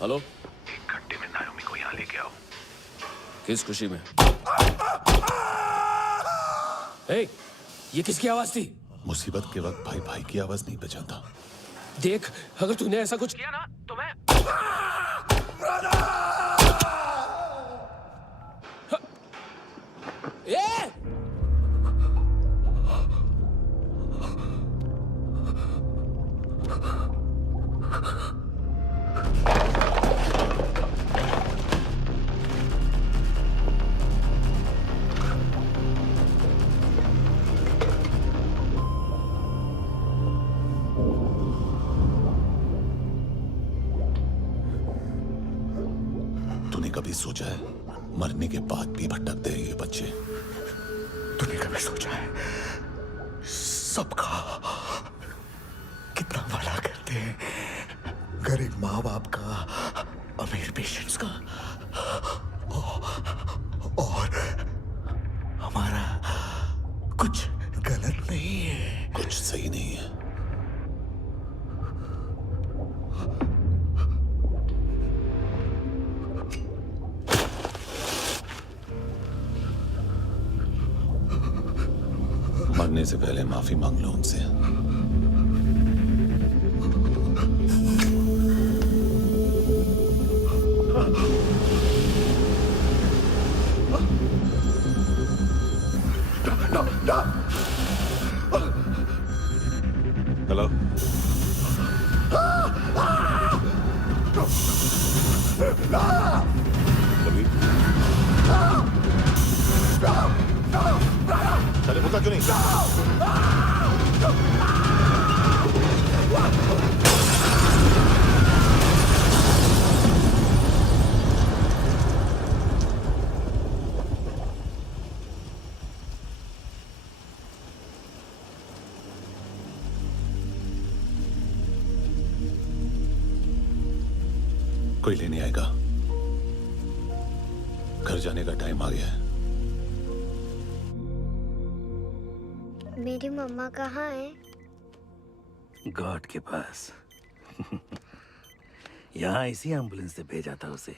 हेलो, 1 घंटे में नायोमी को यहाँ लेके आओ। किस खुशी में? ए, ये किसकी आवाज थी? मुसीबत के वक्त भाई भाई की आवाज नहीं पहचानता। देख, अगर तूने ऐसा कुछ किया ना तो मैं ए! तूने कभी सोचा है मरने के बाद भी भटकते हैं ये बच्चे? तूने कभी सोचा है सबका कितना भला करते हैं? गरीब माँ बाप का, अमीर पेशेंट्स का, और हमारा कुछ गलत नहीं है, कुछ सही नहीं है। मरने से पहले माफी मांग लो उनसे। हेलो, कभी चले मुद्दा क्यों नहीं? कोई लेने आएगा। घर जाने का टाइम आ गया है। मेरी मम्मा कहाँ है? गॉड के पास। यहाँ इसी एम्बुलेंस से भेजा था उसे।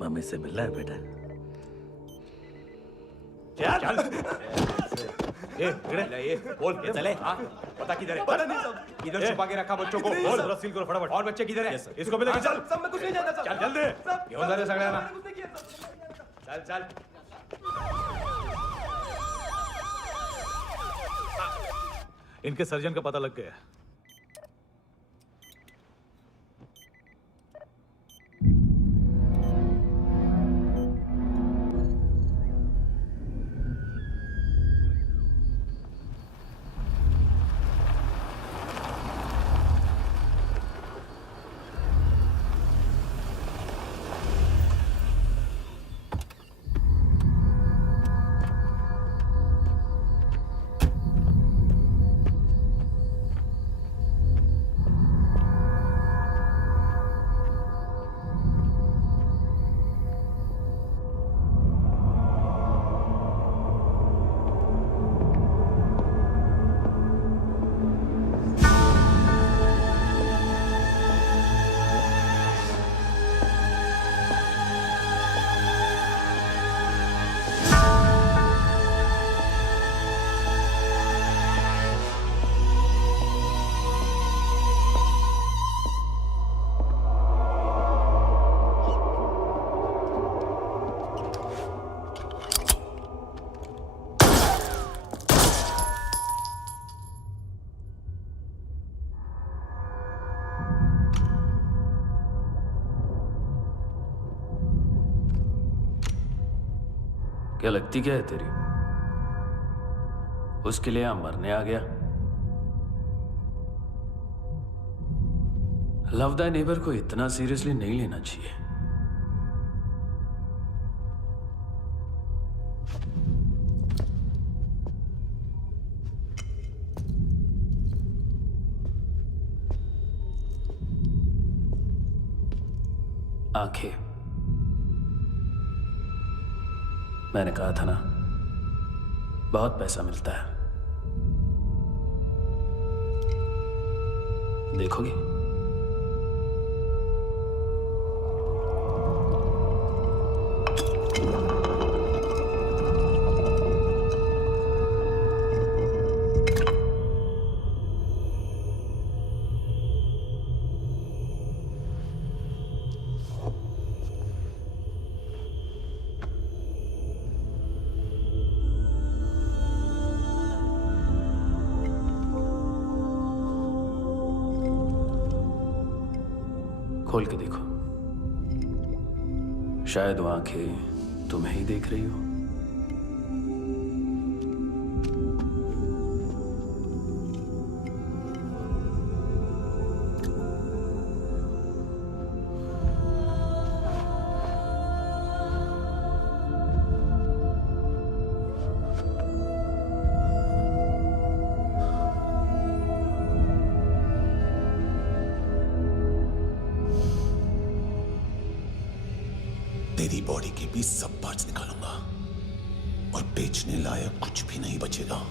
मम्मी से मिलना है बेटा। चल ये बोल चले हाँ पता किधर है? पता नहीं सब इधर छुपा के रखा बच्चों को। बोल पूरा सील करो फटाफट। और बच्चे किधर है? इसको भी लेके चल। सब मैं कुछ नहीं जानता। चल जल्दी घेऊन जा रे सगळ्यांना। चल चल इनके सर्जन का पता लग गया। क्या लगती क्या है तेरी? उसके लिए यहां मरने आ गया? लव द नेबर को इतना सीरियसली नहीं लेना चाहिए। आंखें, मैंने कहा था ना, बहुत पैसा मिलता है। देखोगे? खोल के देखो, शायद वो आंखें तुम्हें ही देख रही हो। तेरी बॉडी के भी सब पार्ट्स निकालूंगा और बेचने लायक कुछ भी नहीं बचेगा।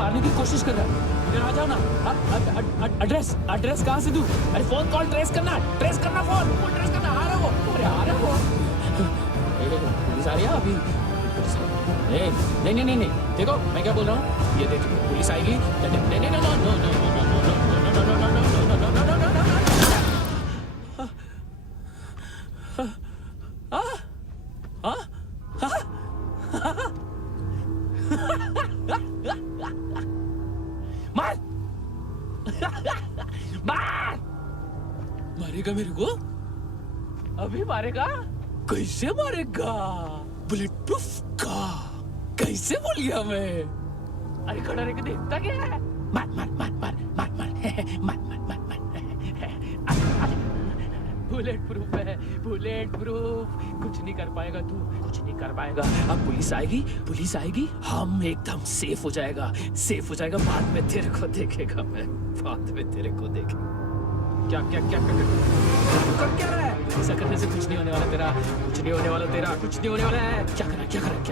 मारने की कोशिश कर रहा है। इधर आ जाओ ना। एड्रेस कहाँ से दूं? अरे फोन कॉल ट्रेस करना फोन ट्रेस करना। आ रहा वो, अरे आ रहा वो। पुलिस आ रही है अभी। नहीं देखो मैं क्या बोल रहा हूँ, ये देखो पुलिस आएगी। नहीं नो हाँ मार मार मारेगा मेरे को अभी मारेगा कैसे मारेगा बुलेट प्रूफ का कैसे बोल गया मैं अरे खड़ा रह के देखता क्या है मार मार मार मार मार मार मार मार मार मार बुलेट प्रूफ है बुलेट प्रूफ कुछ नहीं कर पाएगा तू कुछ नहीं कर पाएगा अब पुलिस आएगी हम एकदम सेफ हो जाएगा बाद में तेरे को देखेगा मैं बाद में तेरे को देखेगा क्या क्या क्या क्या कर क्या रहा है ऐसा करने से कुछ नहीं होने वाला तेरा कुछ नहीं होने वाला क्या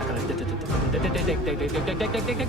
करा देख